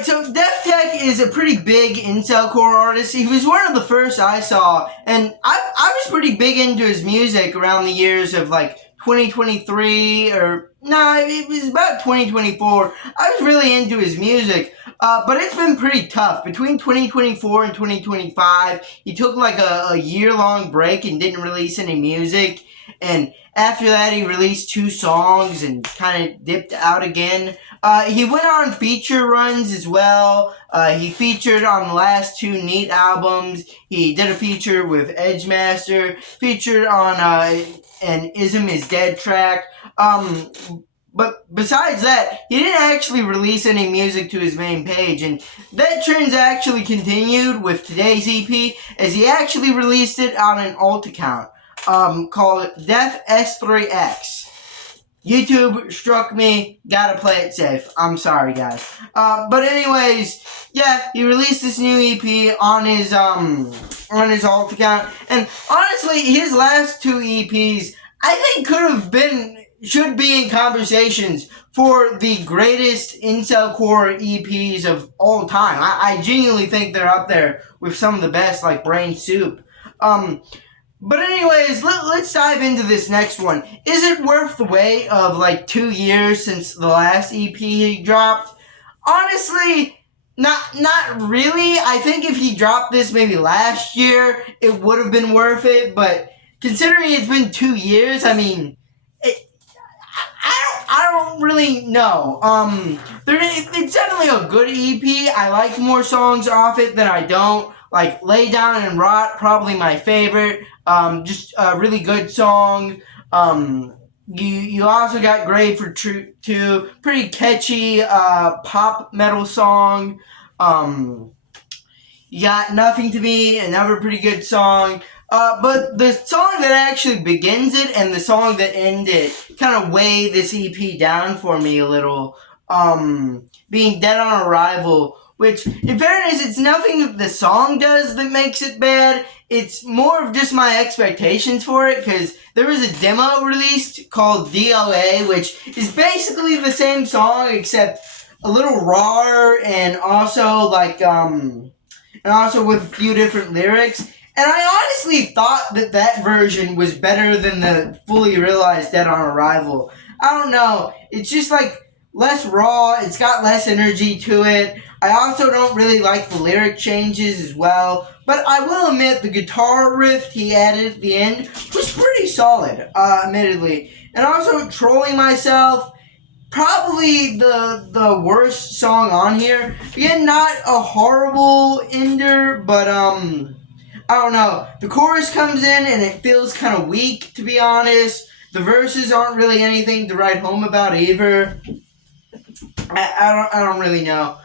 So Dethtech is a pretty big incel-core artist. He was one of the first I saw, and I was pretty big into his music around the years of like 2023, or no, it was about 2024. I was really into his music, but it's been pretty tough. Between 2024 and 2025, he took like a year-long break and didn't release any music, and after that he released 2 songs and kind of dipped out again. He went on feature runs as well. He featured on the last 2 Neat albums. He did a feature with Edgemaster, featured on an Ism Is Dead track. But besides that, he didn't actually release any music to his main page, and that trend's actually continued with today's EP, as he actually released it on an alt account called Death S3X. YouTube struck me, gotta play it safe. I'm sorry, guys. But anyways, yeah, he released this new EP on his alt account, and honestly, his last 2 EPs, I think should be in conversations for the greatest incel core EPs of all time. I genuinely think they're up there with some of the best, like Brain Soup. But anyways, let's dive into this next one. Is it worth the wait of like 2 years since the last EP he dropped? Honestly, not really. I think if he dropped this maybe last year, it would have been worth it. But considering it's been 2 years, I mean, I don't really know. It's definitely a good EP. I like more songs off it than I don't. Like Lay Down and Rot, probably my favorite. Just a really good song. You also got Grave for Truth too. Pretty catchy pop metal song. You got Nothing to Me, another pretty good song. But the song that actually begins it and the song that ends it kind of weigh this EP down for me a little. Being Dead on Arrival, which, in fairness, it's nothing that the song does that makes it bad. It's more of just my expectations for it, because there was a demo released called DOA, which is basically the same song except a little rawer and also with a few different lyrics. And I honestly thought that version was better than the fully realized Dead on Arrival. I don't know. It's just like less raw. It's got less energy to it. I also don't really like the lyric changes as well. But I will admit the guitar riff he added at the end was pretty solid, admittedly. And also, Trolling Myself, probably the worst song on here. Again, not a horrible ender, but I don't know. The chorus comes in and it feels kind of weak, to be honest. The verses aren't really anything to write home about either. I don't really know.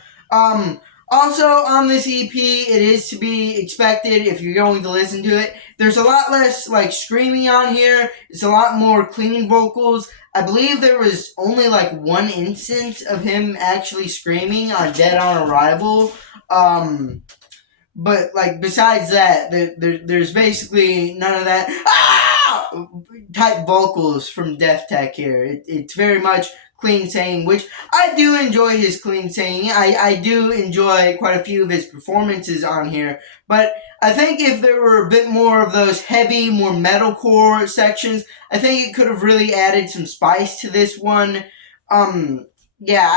Also on this EP, it is to be expected if you're going to listen to it. There's a lot less like screaming on here. It's a lot more clean vocals. I believe there was only like 1 instance of him actually screaming on Dead on Arrival. But like besides that, there's basically none of that type vocals from Dethtech here. It's very much clean singing, which I do enjoy his clean singing. I do enjoy quite a few of his performances on here, but I think if there were a bit more of those heavy, more metalcore sections, I think it could have really added some spice to this one. Yeah,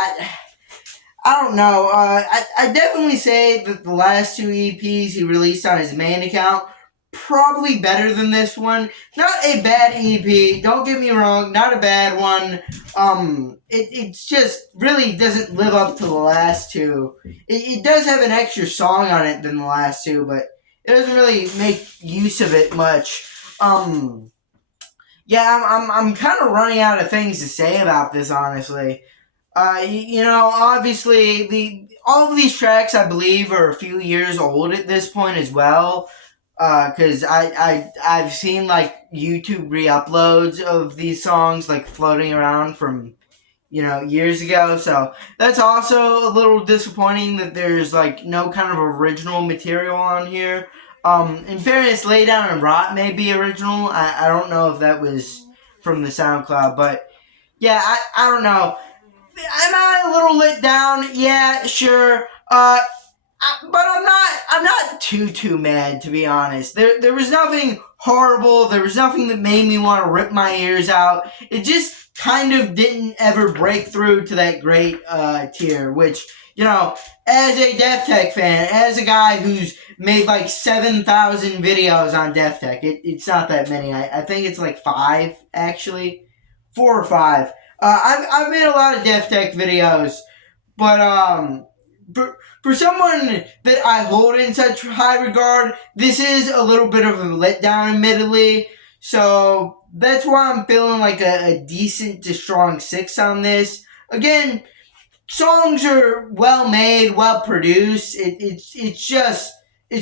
I don't know. I definitely say that the last 2 EPs he released on his main account, probably better than this one. Not a bad EP, don't get me wrong, not a bad one. It's just really doesn't live up to the last 2. It does have an extra song on it than the last 2, but it doesn't really make use of it much. Yeah, I'm kind of running out of things to say about this, honestly. Obviously, all of these tracks, I believe, are a few years old at this point as well. Because I've seen like YouTube re-uploads of these songs like floating around from years ago. So that's also a little disappointing that there's like no kind of original material on here. In fairness, Lay Down and Rot may be original. I don't know if that was from the SoundCloud, but yeah, I don't know. Am I a little let down? Yeah, sure. But I'm not too mad, to be honest. There was nothing horrible. There was nothing that made me want to rip my ears out. It just kind of didn't ever break through to that great tier, which, you know, as a Dethtech fan, as a guy who's made like 7,000 videos on Dethtech, it's not that many. I think it's like 5, actually. 4 or 5. I've made a lot of Dethtech videos, but for someone that I hold in such high regard, this is a little bit of a letdown, admittedly. So that's why I'm feeling like a decent to strong 6 on this. Again, songs are well made, well produced. It's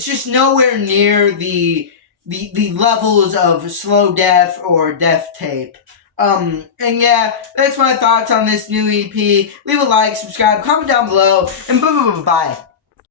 just nowhere near the levels of Slow Def or Def Tape. And yeah, that's my thoughts on this new EP. Leave a like, subscribe, comment down below, and bye.